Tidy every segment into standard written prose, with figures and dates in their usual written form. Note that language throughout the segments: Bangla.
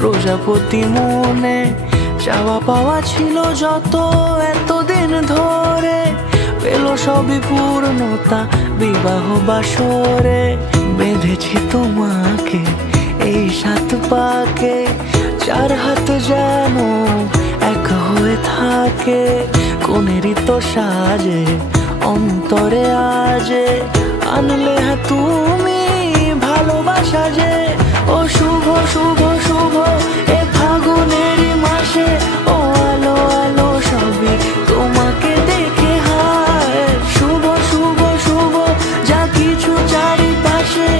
প্রজাপতি মনে চাওয়া পাওয়া ছিল যত এতদিন ধরে, পেল সবই পূর্ণতা বিবাহ বাসরে। বেঁধেছি তোমাকে এই 7 পাকে, 4 হাত যেন এক হয়ে থাকে। কোনেরই তো সাজে অন্তরে আজে, আনলে তুমি ভালোবাসা যে। ও শুভ শুভ শুভ এ ফাগুনেরই মাসে, ও আলো আলো সবই তোমাকে দেখে হায়। শুভ শুভ শুভ যা কিছু চারিপাশে,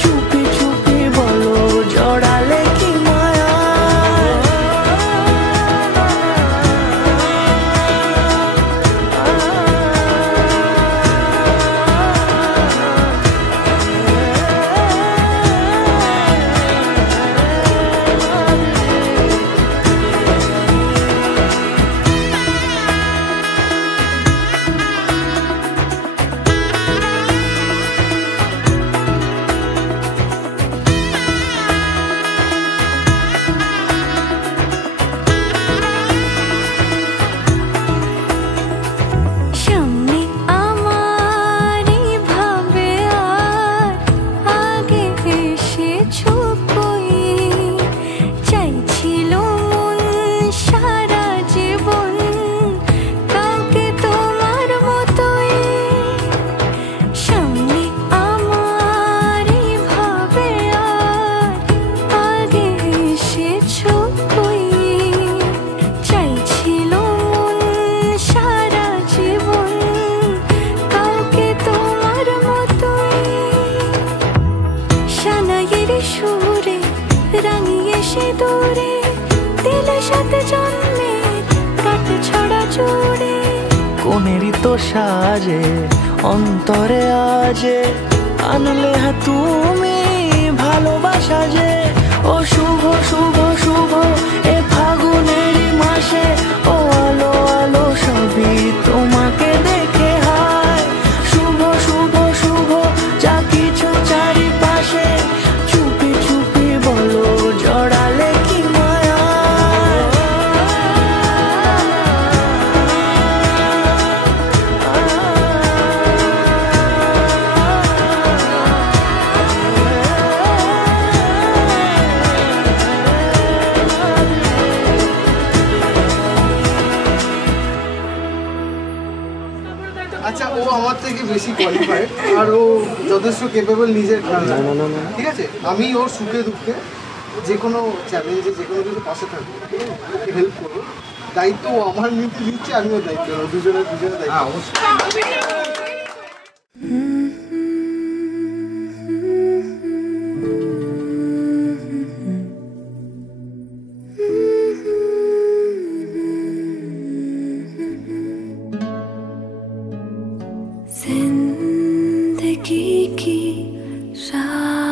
চুপি চুপি বলো জড়ালে কি মায়া। কোনেরই তো সাজে অন্তরে আজে, আনলে তুমি ভালোবাসা যে। ও শুভ শুভ শুভ এ ফাগুনেরই মাসে, ও আলো আলো সবই তোমাকে দেখে হায়। শুভ শুভ শুভ যা কিছু চারিপাশে, চুপি চুপি বলো জড়ালে কি মায়া। আচ্ছা, ও আমার থেকে বেশি কোয়ালিফাইড আর ও যথেষ্ট কেপেবল নিজের খেলা। ঠিক আছে, আমি ওর সুখে দুঃখে যে কোনো চ্যালেঞ্জে যে কোনো কিছু পাশে থাকবো, ঠিক আছে, ওকে হেল্প করবো। দায়িত্ব ও আমার নিচ্ছে, আমিও দায়িত্ব নেবো, দুজনের দায়িত্ব। অবশ্যই। जिंदगी की राह